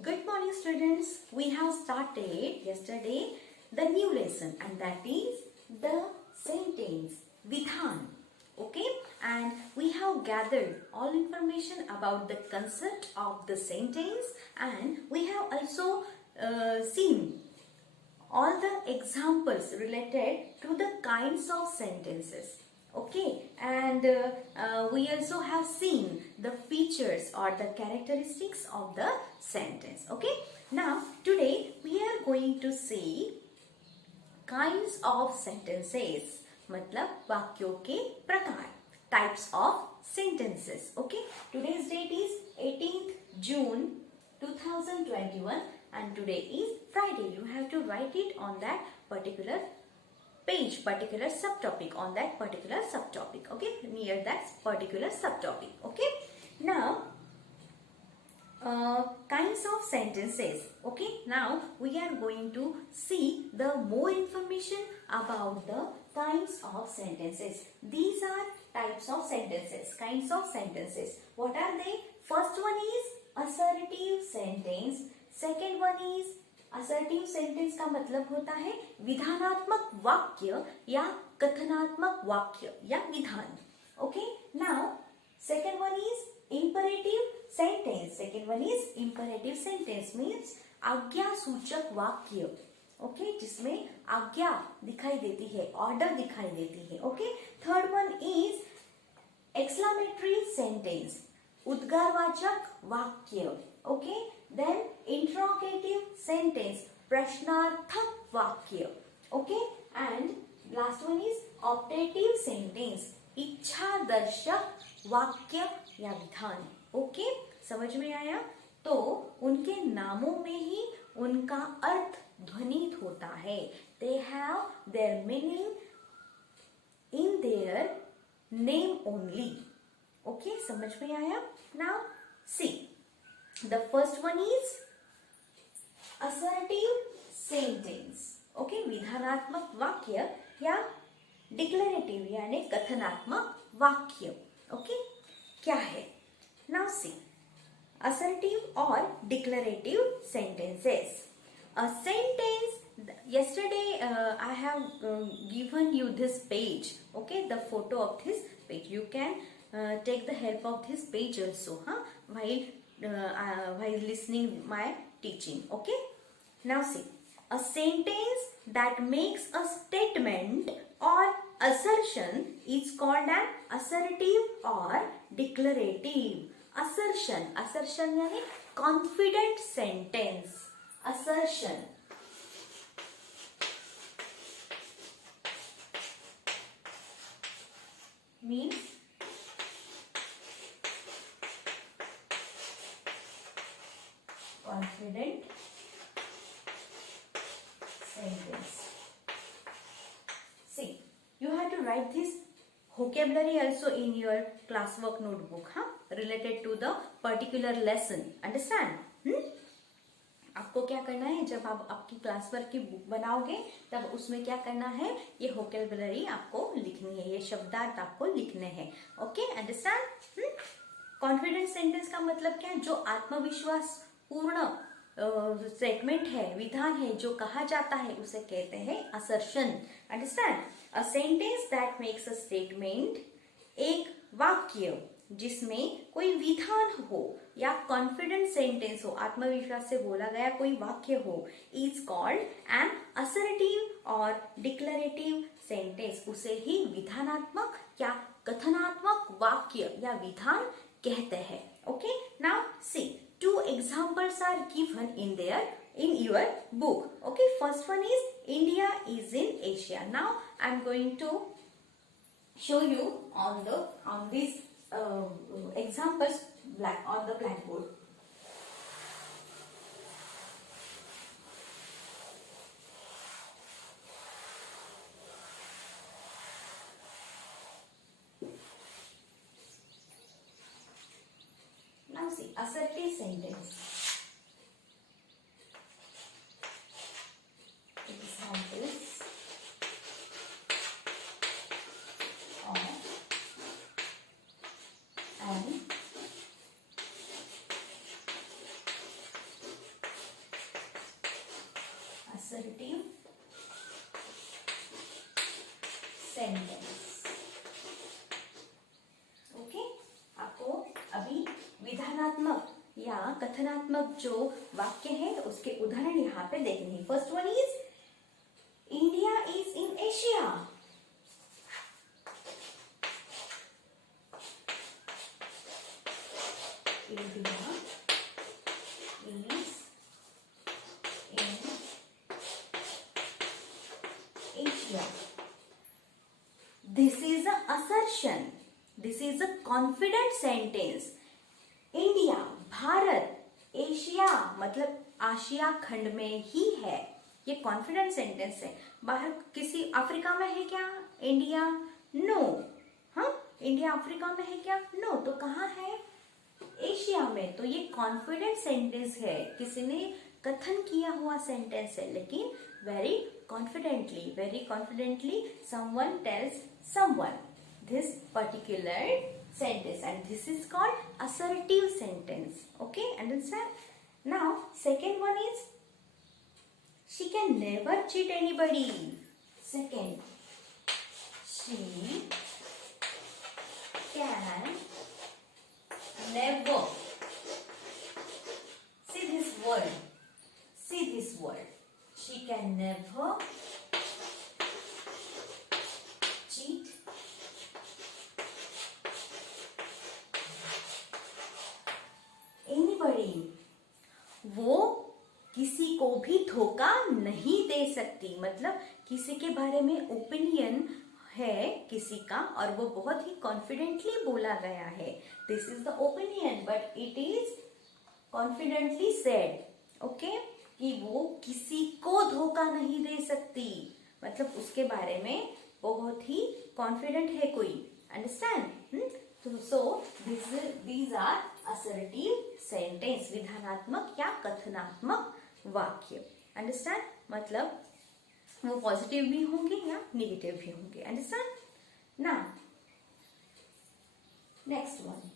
Good morning students. We have started yesterday the new lesson and that is the sentence Vidhan. Okay, and we have gathered all information about the concept of the sentence and we have also seen all the examples related to the kinds of sentences. Okay, and we also have seen the features or the characteristics of the sentence. Okay, now today we are going to see kinds of sentences, मतलब वाक्यों के प्रकार, types of sentences. Okay, today's date is 18th June 2021 and today is Friday. You have to write it on that particular page, particular subtopic, on that particular subtopic. Okay, near that particular subtopic. Okay, now kinds of sentences. Okay, now we are going to see the more information about the kinds of sentences. These are types of sentences, kinds of sentences. What are they? First one is assertive sentence. Second one is assertive sentence का मतलब होता है विधानात्मक वाक्य या कथनात्मक वाक्य या विधान. Okay, now second one is imperative sentence. Second one is imperative sentence means आज्ञा सूचक वाक्य. ओके, जिसमें आज्ञा दिखाई देती है, ऑर्डर दिखाई देती है. Okay, third one is exclamatory sentence, उद्गारवाचक वाक्य. ओके, देन इंट्रोगेटिव सेंटेंस, प्रश्नार्थक वाक्य. Okay, and last one is optative sentence, इच्छादर्शक वाक्य या विधान. ओके, समझ में आया? तो उनके नामों में ही उनका अर्थ ध्वनित होता है. They have their meaning in their name only. Okay, समझ में आया? Now see the first one is assertive sentence. Okay, विधानात्मक वाक्य या डिक्लेरेटिव यानी कथनात्मक वाक्य. ओके, क्या है? Now see assertive or declarative sentences. A sentence, yesterday I have given you this page. Okay, the photo of this page. You can take the help of this page also, while listening my teaching. Okay, now see, a sentence that makes a statement or assertion is called an assertive or declarative. assertion, assertion यानी confident sentence. assertion means confident sentence. See, you have to write this vocabulary also in your classwork notebook, related to the particular lesson. Understand? आपको क्या करना है, जब आप आपकी class work की book बनाओगे तब उसमें क्या करना है, ये वोकैबुलरी आपको लिखनी है, ये शब्दार्थ आपको लिखने हैं. Okay, understand? कॉन्फिडेंट सेंटेंस का मतलब क्या है? जो आत्मविश्वास पूर्ण स्टेटमेंट है, विधान है, जो कहा जाता है उसे कहते हैं assertion. Understand? A sentence that makes a statement, एक वाक्य जिसमें कोई विधान हो या कॉन्फिडेंट सेंटेंस हो, आत्मविश्वास से बोला गया कोई वाक्य हो, इज कॉल्ड एन असर्टिव और डिक्लेरेटिव सेंटेंस. उसे ही विधानात्मक या कथनात्मक वाक्य या विधान कहते हैं. Okay, now C, two examples are given in your book. Okay, first one is India is in Asia. Now I am going to show you on these examples on the blackboard. Now see, assertive sentence. Examples of an विधानात्मक या कथनात्मक जो वाक्य है उसके उदाहरण यहाँ पे देखने। First one is India is in Asia. India is in Asia. This is a assertion. This is a confident sentence. India, Bharat, Asia मतलब आशिया खंड में ही है। ये कॉन्फिडेंट सेंटेंस है। बाहर किसी अफ्रीका में है क्या इंडिया? नो। हाँ, इंडिया अफ्रीका में है क्या? नो। तो कहाँ है? एशिया में। तो ये कॉन्फिडेंट सेंटेंस है, किसी ने कथन किया हुआ सेंटेंस है, लेकिन very confidently someone tells someone this particular sentence, and this is called assertive sentence. Okay, understand? Now second one is she can never cheat anybody. Second, she can never, see this word, she can never cheat anybody. वो किसी को भी धोखा नहीं दे सकती। मतलब किसी के बारे में ओपिनियन है किसी का और वो बहुत ही कॉन्फिडेंटली बोला गया है। This is the opinion but it is confidently said. Okay, कि वो किसी को धोखा नहीं दे सकती, मतलब उसके बारे में बहुत ही कॉन्फिडेंट है कोई। Understand? So these are assertive sentence, विधानात्मक या कथनात्मक वाक्य। अंडरस्टैंड? मतलब वो पॉजिटिव भी होंगे या नेगेटिव भी होंगे। Understand? Now next one,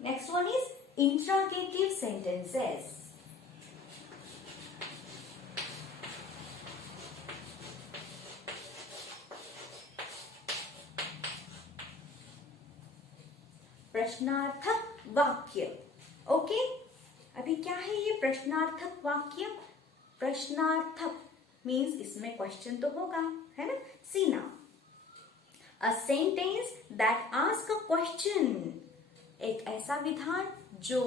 next one is interrogative sentences. प्रश्नार्थक वाक्य। ओके, अभी क्या है ये प्रश्नार्थक वाक्य? प्रश्नार्थक मीन्स इसमें क्वेश्चन तो होगा, है ना? See now, a sentence that ask a question, एक ऐसा विधान जो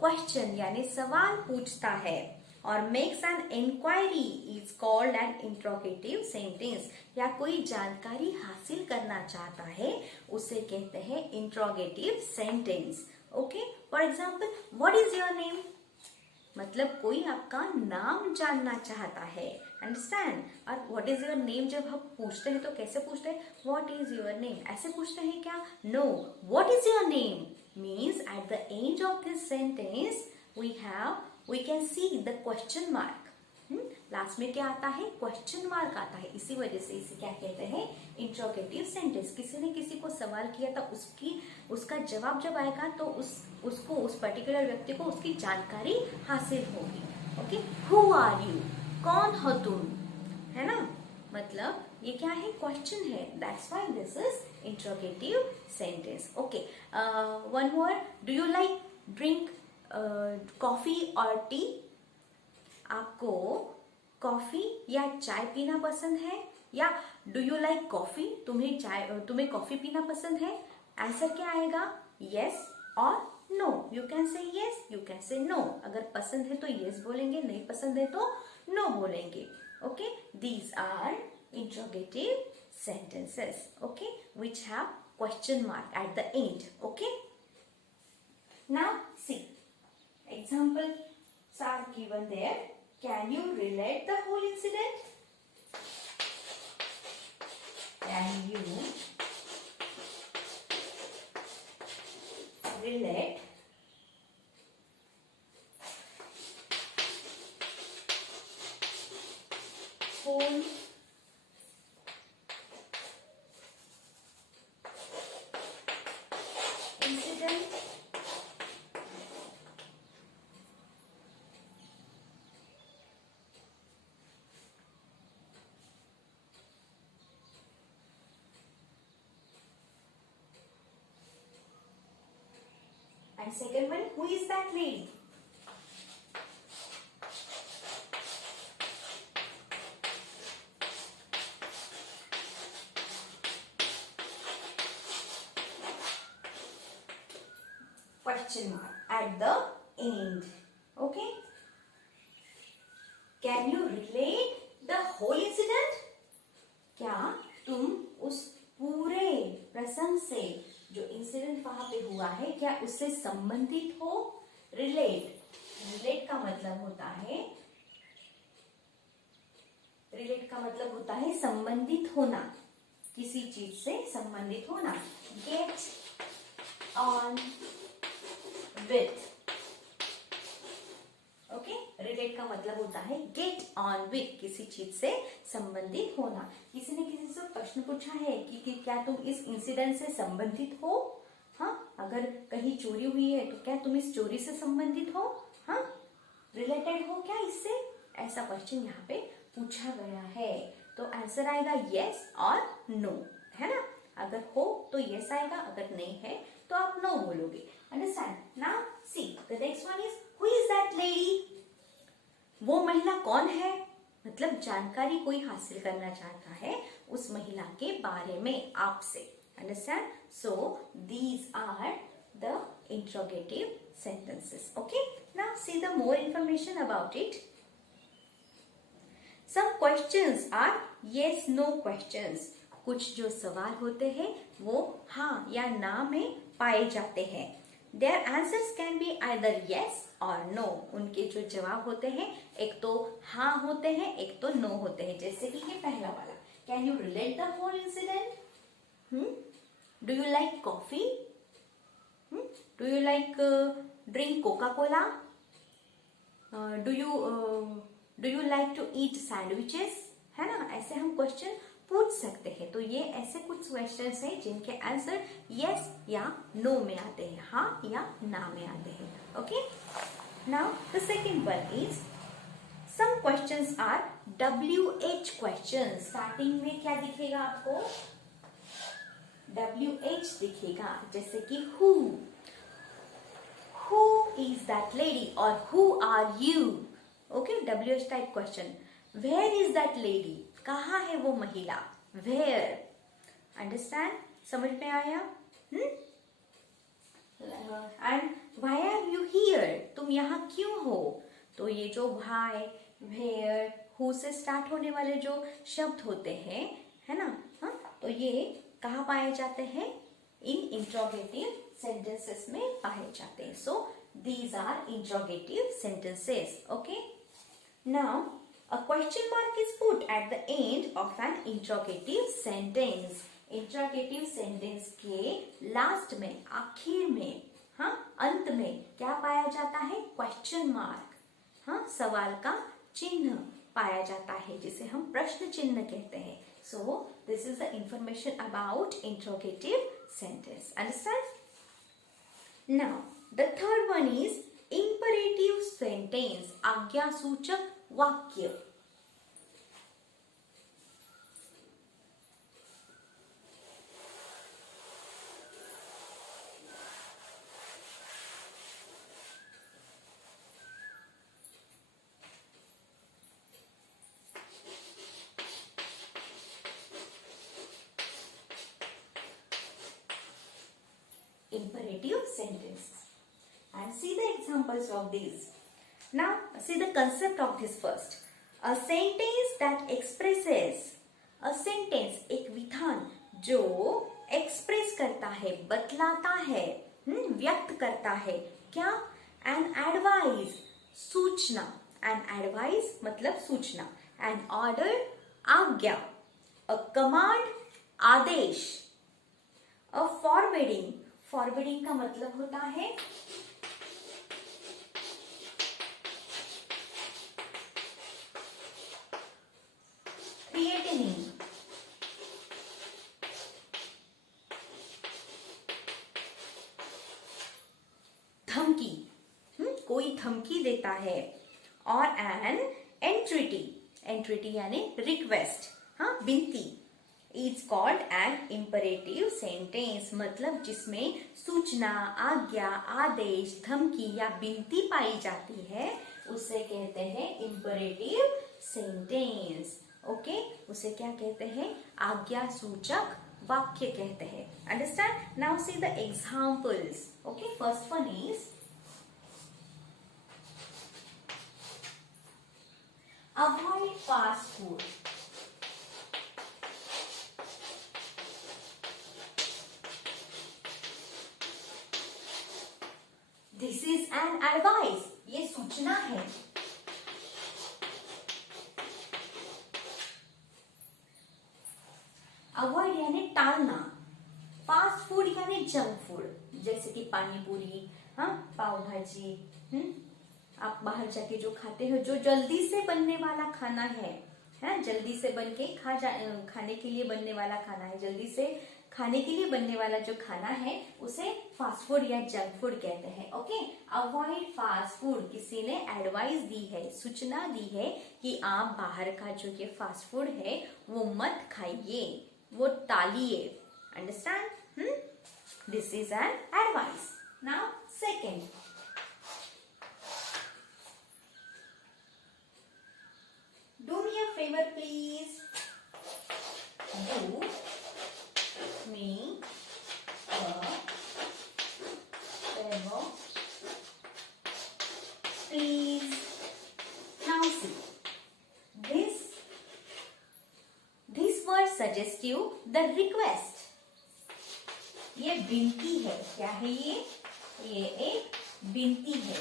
क्वेश्चन यानी सवाल पूछता है और makes an inquiry is called an interrogative sentence, या कोई जानकारी हासिल करना चाहता है उसे कहते हैं interrogative sentence. Okay, for example, what is your name? मतलब कोई आपका नाम जानना चाहता है। अंडरस्टैंड? और व्हाट इज योर नेम जब हम पूछते हैं तो कैसे पूछते हैं? व्हाट इज योर नेम, ऐसे पूछते हैं क्या? No, what is your name means at the end of this sentence we can see the question mark. Last में क्या आता है? क्वेश्चन मार्क आता है। इसी वजह से इसे क्या कहते हैं? Interrogative sentence. किसी ने किसी को सवाल किया था, उसका जवाब जब आएगा तो उसको उस पर्टिकुलर व्यक्ति को उसकी जानकारी हासिल होगी। ओके, हु आर यू, कौन हो तुम, है ना? मतलब ये क्या है? क्वेश्चन है। That's why this is interrogative sentence. Okay, one more, do you like drink coffee और टी? आपको कॉफी या चाय पीना पसंद है? या डू यू लाइक कॉफी, तुम्हें कॉफी पीना पसंद है? आंसर क्या आएगा? यस और no. You can say yes, you can say no. अगर पसंद है तो यस बोलेंगे, नहीं पसंद है तो नो बोलेंगे। Okay, these are interrogative sentences, okay, which have question mark at the end. Okay, now see, examples are given there. Can you relate the whole incident? Can you relate whole incident? And second one, who is that lady? Question mark at the end. Okay. Can you relate the whole incident? क्या तुम उस पूरे प्रसंग से जो incident वहां पे हुआ है क्या उससे संबंधित हो? रिलेट का मतलब होता है संबंधित होना, किसी चीज से संबंधित होना. Get on with. Okay, relate का मतलब होता है गेट ऑन विथ, किसी चीज से संबंधित होना. किसी ने किसी से प्रश्न पूछा है कि क्या तुम इस इंसिडेंट से संबंधित हो? हाँ, अगर कहीं चोरी हुई है तो क्या तुम इस चोरी से संबंधित हो? हाँ, रिलेटेड हो क्या इससे? ऐसा क्वेश्चन यहाँ पे पूछा गया है. तो आंसर आएगा यस और नो, है ना. अगर हो तो यस आएगा, अगर नहीं है तो आप नो बोलोगे. Understand? Now see the next one is who is that lady? वो महिला कौन है? मतलब जानकारी कोई हासिल करना चाहता है उस महिला के बारे में आपसे. Understand? So these are the interrogative sentences. Okay, now see the more information about it. Some questions are yes no questions. कुछ जो सवाल होते हैं वो हाँ या ना में पाए जाते हैं. Their answers can be either yes or no. उनके जो जवाब होते हैं एक तो हाँ होते हैं, एक तो नो होते हैं. जैसे कि ये पहला वाला, Can you relate the whole incident? Do you like coffee? Do you like drink Coca-Cola? Do you like to eat sandwiches? है ना, ऐसे हम क्वेश्चन पूछ सकते हैं. तो ये ऐसे कुछ क्वेश्चंस हैं जिनके आंसर यस या नो में आते हैं, हाँ या ना में आते हैं. Okay, now the second one is some questions are WH questions. Starting में क्या दिखेगा आपको? WH दिखेगा. जैसे कि who is that lady or who are you? Okay, WH type question. Where is that lady? कहाँ है वो महिला? Where? Understand? समझ में आया? And why are you here? तुम यहाँ क्यों हो? तो ये जो why, where, who से स्टार्ट होने वाले जो शब्द होते हैं, है ना, हाँ, तो ये कहाँ पाए जाते हैं? इन इंट्रोगेटिव sentences में पाए जाते हैं. So these are interrogative sentences. Okay. Now a question mark is put at the end of an interrogative sentence. Interrogative sentence के लास्ट में, आखिर में, हाँ, अंत में क्या पाया जाता है? Question mark. हाँ, सवाल का चिन्ह पाया जाता है जिसे हम प्रश्न चिन्ह कहते हैं. So this is the information about interrogative sentence. Understand? Now the third one is imperative sentence. आज्ञासूचक वाक्य. Imperative sentence. And see the examples of these. Now see the concept of this first. A sentence that expresses. A sentence एक विधान जो express करता है, बतलाता है, व्यक्त करता है. क्या? An advice, सूचना. An advice मतलब सूचना. An order, आज्ञा. A command, आदेश. A forbidding. फॉरबिडिंग का मतलब होता है थ्रेटनिंग. धमकी, कोई धमकी देता है. और एन एंट्रिटी. एंट्रिटी यानी रिक्वेस्ट, हाँ, विनती. Is called N imperative sentence, मतलब जिसमें सूचना, आज्ञा, आदेश, धमकी या विनती पाई जाती है उसे कहते हैं इम्परेटिव सेंटेंस। ओके, उसे क्या कहते हैं? आज्ञा सूचक वाक्य कहते हैं। Understand? Now see the examples. Okay, first one is avoid fast food. This is an advice. ये सूचना है। अवॉइड यानी टालना, फास्ट फूड यानी जंक फूड, जैसे कि पानी पूरी, हाँ, पाव भाजी, आप बाहर जाके जो खाते हो, जो जल्दी से बनने वाला खाना है, जल्दी से बन के खाने के लिए बनने वाला खाना है, जल्दी से खाने के लिए बनने वाला जो खाना है उसे फास्ट फूड या जंक फूड कहते हैं। ओके, अवॉइड फास्ट फूड, किसी ने एडवाइस दी है, सूचना दी है कि आप बाहर का जो ये फास्ट फूड है वो मत खाइए, वो टालिए। Understand? This is an advice. Now second, do me a favor please, do me a favor please. Now see, this word suggests you the request. ये विनती है। क्या है ये एक विनती है।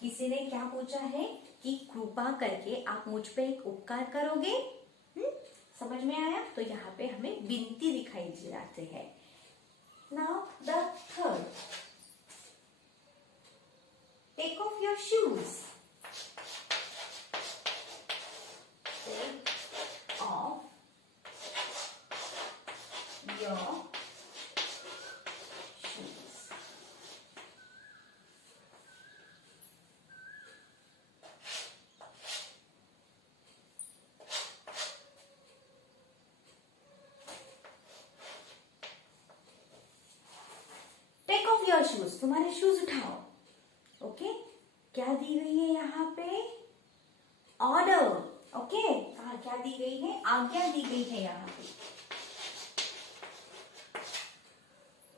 किसी ने क्या पूछा है कि कृपा करके आप मुझ पे एक उपकार करोगे। समझ में आया? तो यहाँ पे हमें विनती दिखाई जाती है। Now the third, take off your shoes. Take off your your shoes, तुम्हारे शूज उठाओ। ओके, क्या दी गई है यहाँ पे? ऑर्डर। ओके, क्या दी गई है? आज्ञा दी गई है यहाँ पे।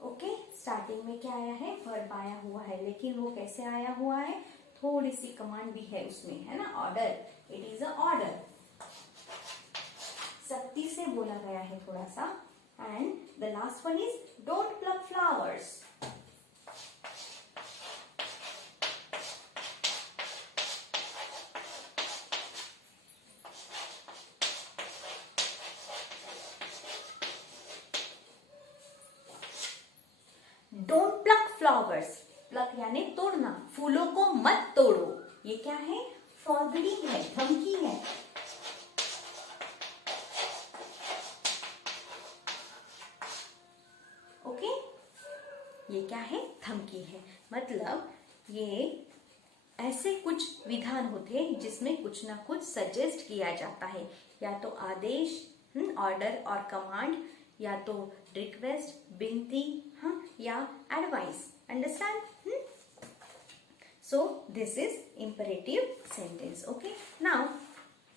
ओके, स्टार्टिंग में क्या आया है? वर्ब आया हुआ है, लेकिन वो कैसे आया हुआ है? थोड़ी सी कमांड भी है उसमें, है ना? Order, it is a order, सख्ती से बोला गया है थोड़ा सा। And the last one is don't pluck flowers. Don't pluck flowers, pluck यानी तोड़ना, फूलों को मत तोड़ो। ये क्या है? फॉरबिडिंग है, धमकी है। ओके, ये क्या है? धमकी है। मतलब ये ऐसे कुछ विधान होते हैं जिसमें कुछ ना कुछ सजेस्ट किया जाता है, या तो आदेश, ऑर्डर और कमांड, या तो रिक्वेस्ट, विनती, या advice. Understand? So this is imperative sentence. Okay, now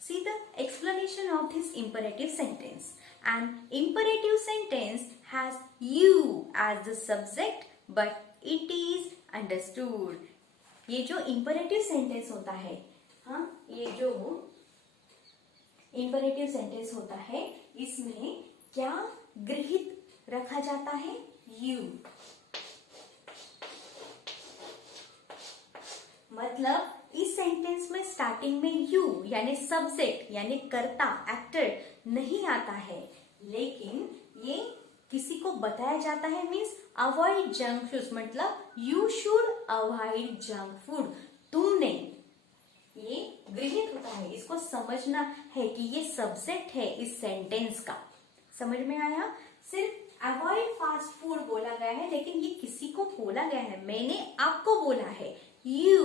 see the explanation of this imperative sentence. An imperative sentence has you as the subject but it is understood. ये जो imperative sentence होता है, ये जो imperative sentence होता है, इसमें क्या गृहित रखा जाता है? you। मतलब इस सेंटेंस में स्टार्टिंग में यू यानी सब्जेक्ट यानी कर्ता, एक्टर नहीं आता है, लेकिन ये किसी को बताया जाता है। मीन्स अवॉइड जंक फूड, मतलब you should avoid junk food. तुमने, ये गृहित होता है, इसको समझना है कि ये सब्जेक्ट है इस सेंटेंस का। समझ में आया? सिर्फ अवॉइड फास्ट फूड बोला गया है, लेकिन ये किसी को बोला गया है, मैंने आपको बोला है, यू,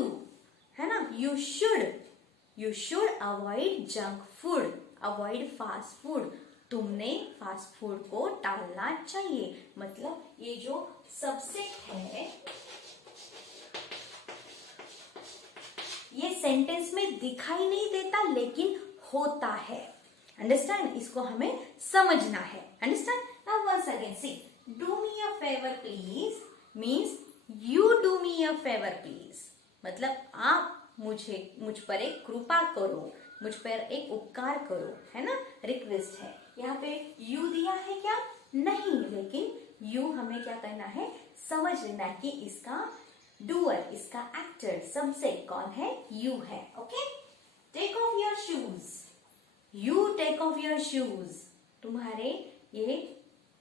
है ना? You should avoid junk food, avoid fast food. तुमने फास्ट फूड को टालना चाहिए। मतलब ये जो सब्जेक्ट है ये सेंटेंस में दिखाई नहीं देता लेकिन होता है। अंडरस्टैंड? इसको हमें समझना है। Understand? Now once again see, do me a favour please means you do me a favour please. मतलब आप मुझ पर एक कृपा करो, मुझ पर एक उपकार करो, है ना, रिक्वेस्ट है। यहाँ पे यू दिया है क्या? नहीं, लेकिन यू हमें क्या करना है, समझ लेना कि इसका डूअर, इसका एक्टर, सब्जेक्ट कौन है? यू है। Okay, take off your shoes, you take off your shoes. तुम्हारे ये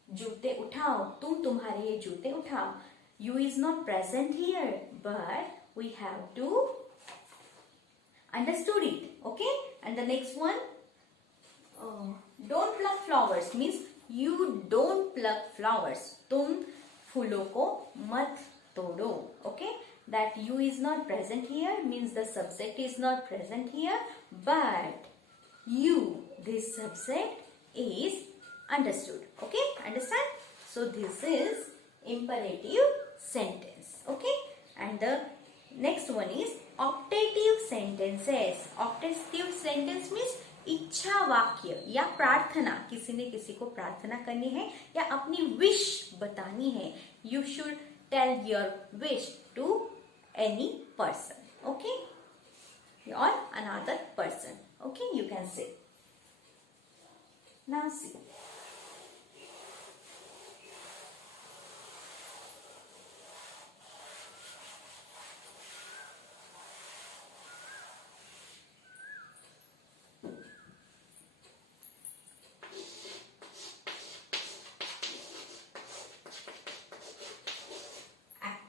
जूते उठाओ, तुम्हारे ये जूते उठाओ। You is not present here but we have to understood it. Okay, and the next one, don't pluck flowers means you don't pluck flowers. तुम फूलों को मत तोड़ो। Okay, that you is not present here means the subject is not present here but you, this subject is understood. Okay, understand? So this is imperative sentence. Okay, and the next one is optative sentences. Optative sentence means इच्छा वाक्य या प्रार्थना। किसी ने किसी को प्रार्थना करनी है या अपनी विश बतानी है। You should tell your wish to any person, okay, और another person. Okay, you can say. Now see,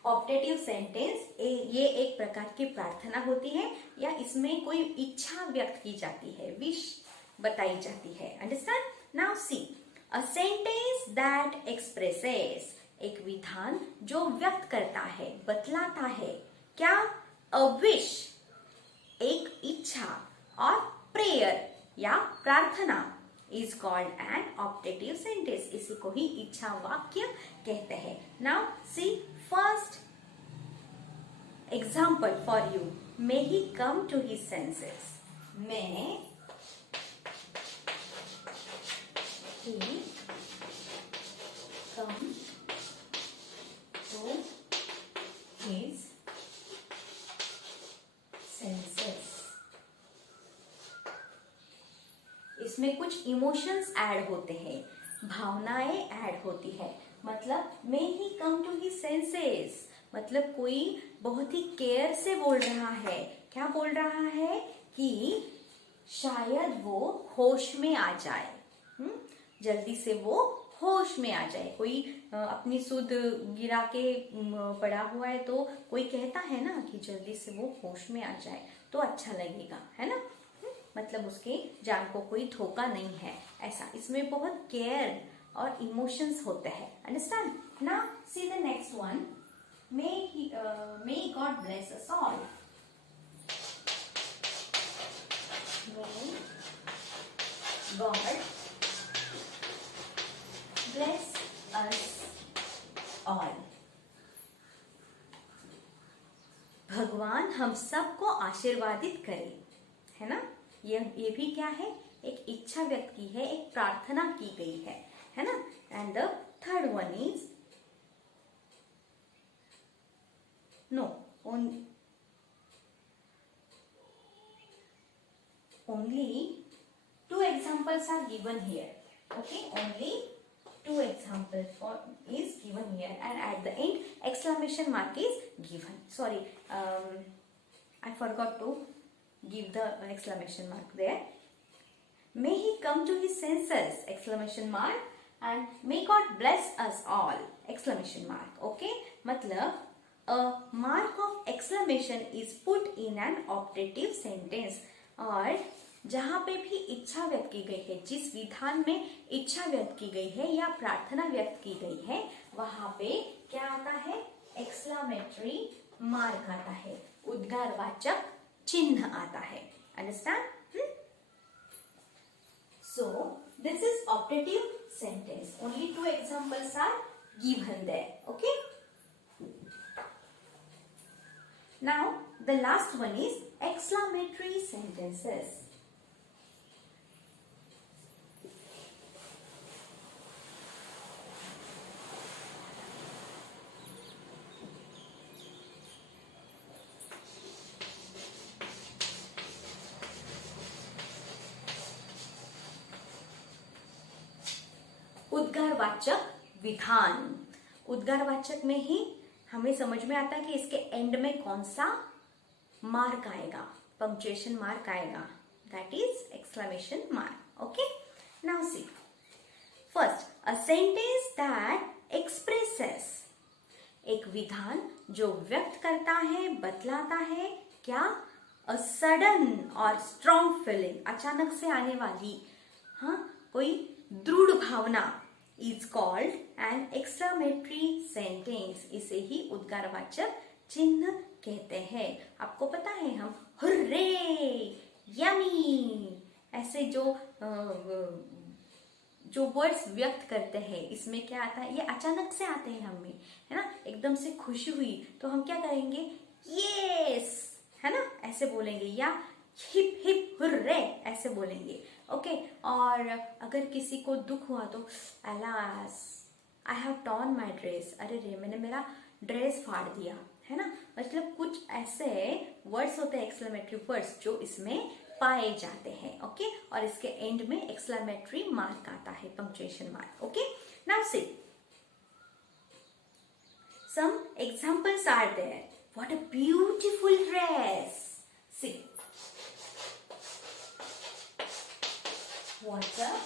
optative sentence ये एक प्रकार की प्रार्थना होती है या इसमें कोई इच्छा व्यक्त की जाती है, विश बताई जाती है। Understand? Now see, a sentence that expresses, एक विधान जो व्यक्त करता है, बतलाता है क्या? अ विश, एक इच्छा, और प्रेयर या प्रार्थना is called an optative sentence. इसी को ही इच्छा वाक्य कहते हैं। Now see first example for you. May he come to his senses. May he come to his senses. इसमें कुछ इमोशंस ऐड होते हैं, भावनाएं ऐड होती है। मतलब मे ही कम टू हिज सेंसेस, मतलब कोई बहुत ही केयर से बोल रहा है। क्या बोल रहा है? कि शायद वो होश में आ जाए, जल्दी से वो होश में आ जाए। कोई अपनी सुध गिरा के पड़ा हुआ है तो कोई कहता है ना कि जल्दी से वो होश में आ जाए तो अच्छा लगेगा, है ना। मतलब उसके जान को कोई धोखा नहीं है, ऐसा। इसमें बहुत केयर और इमोशंस होते हैं। Understand? Now see the next one, may God bless us all. May God bless us all. भगवान हम सबको आशीर्वादित करे, है ना। ये भी क्या है? एक इच्छा व्यक्त की है, एक प्रार्थना की गई है ना। And the third one is no, only two examples are given here. Okay, only two examples is given here, and at the end exclamation mark is given. Sorry, I forgot to give the exclamation mark there. May he come to his senses! Exclamation mark, and may God bless us all! Exclamation mark. Okay, मतलब a mark of exclamation is put in an optative sentence. और जहां पे भी इच्छा व्यक्त की गई है, जिस विधान में इच्छा व्यक्त की गई है या प्रार्थना व्यक्त की गई है, वहां पे क्या आता है? एक्सक्लामेटरी मार्क आता है, उद्गारवाचक चिन्ह आता है। Understand? So This is optative sentence. Only 2 examples are given there. Okay. Now the last one is exclamatory sentences. उद्गारवाचक विधान. उद्गारवाचक में ही हमें समझ में आता है कि इसके एंड में कौन सा मार्क आएगा, पंक्चुएशन मार्क आएगा. That is exclamation mark. Okay. Now see first, a sentence that expresses. एक विधान जो व्यक्त करता है, बतलाता है क्या? अ सडन और स्ट्रॉन्ग फीलिंग, अचानक से आने वाली कोई दृढ़ भावना is called an exclamatory sentence. इसे ही उद्गारवाचक चिन्ह कहते हैं. आपको पता है हम हुर्रे, यमी ऐसे जो वर्ड्स व्यक्त करते हैं, इसमें क्या आता है? ये अचानक से आते हैं हमें, है ना. एकदम से खुशी हुई तो हम क्या करेंगे? यस, है ना, ऐसे बोलेंगे. या हिप हिप हुर्रे ऐसे बोलेंगे. ओके. और अगर किसी को दुख हुआ तो alas, I have torn my dress. अरे रे, मैंने मेरा ड्रेस फाड़ दिया, है ना. मतलब कुछ ऐसे वर्ड्स होते हैं, एक्सक्लेमेटरी वर्ड्स, जो इसमें पाए जाते हैं. ओके. और इसके एंड में एक्सक्लेमेटरी मार्क आता है, punctuation mark. Okay. Now C some examples are there. What a beautiful dress. See, what's up?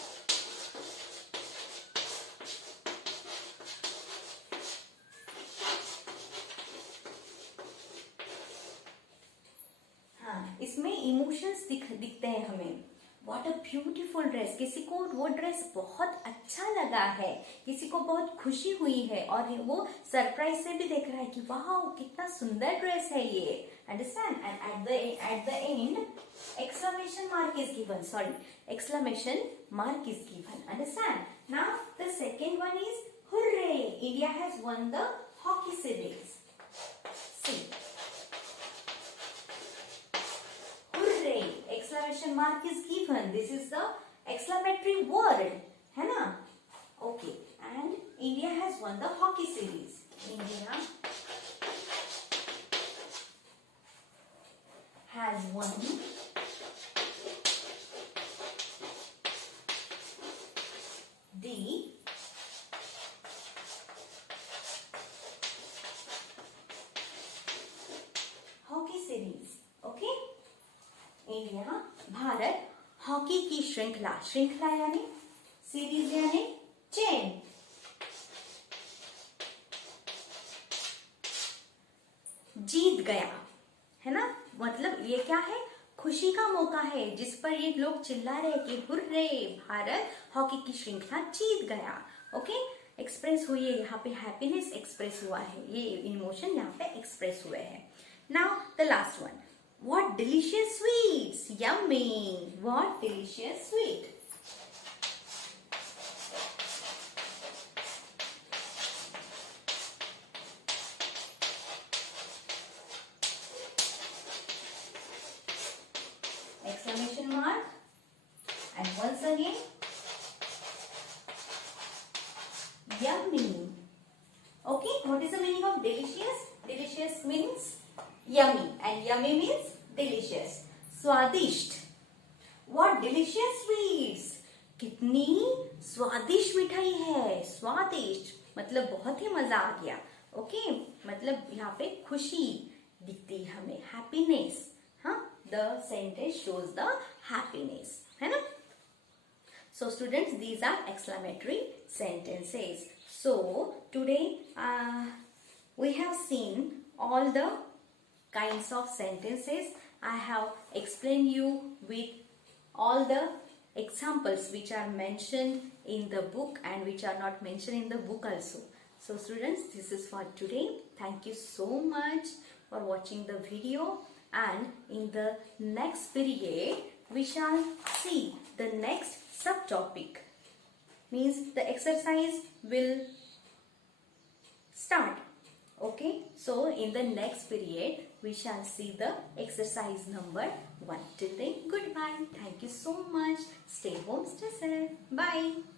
हाँ, इसमें इमोशंस दिखते हैं हमें. What a beautiful dress. किसी को वो ड्रेस बहुत अच्छा लगा है, किसी को बहुत खुशी हुई है और वो सरप्राइज से भी देख रहा है कि वाह कितना सुंदर ड्रेस है ये. Understand? And at the end, exclamation mark is given. Sorry, exclamation mark is given. Understand? Now the second one is hooray! India has won the hockey series. See. Hooray! Exclamation mark is given. This is the exclamatory word, है ना? Okay. And India has won the hockey series. India has won the hockey series. Okay. India, Bharat, hockey की श्रृंखला, श्रृंखला यानी series यानी chain, जीत गया, है ना. मतलब ये क्या है? खुशी का मौका है जिस पर ये लोग चिल्ला रहे कि हुर्रे, भारत हॉकी की श्रृंखला जीत गया. ओके. एक्सप्रेस हुई है यहाँ पे, हैप्पीनेस एक्सप्रेस हुआ है, ये इमोशन यहाँ पे एक्सप्रेस हुए हैं. Now the last one. What delicious sweets! Yummy! What delicious sweet! Exclamation mark. And once again, yummy. Okay, what is the meaning of delicious? Delicious means yummy and yummy means delicious. स्वादिष्ट. What delicious sweets! कितनी स्वादिष्ट मिठाई है. स्वादिष्ट मतलब बहुत ही मजा आ गया. ओके. मतलब यहाँ पे खुशी दिखती है हमें, हैप्पीनेस. हाँ, the sentence shows the happiness, है ना. So students, these are exclamatory sentences. So today we have seen all the kinds of sentences. I have explained you with all the examples which are mentioned in the book and which are not mentioned in the book also. So students, this is for today. Thank you so much for watching the video, and in the next period we shall see the next subtopic. means the exercise will start. Okay, so in the next period we shall see the exercise number 1. Till then, goodbye. Thank you so much. Stay home, stay safe. Bye.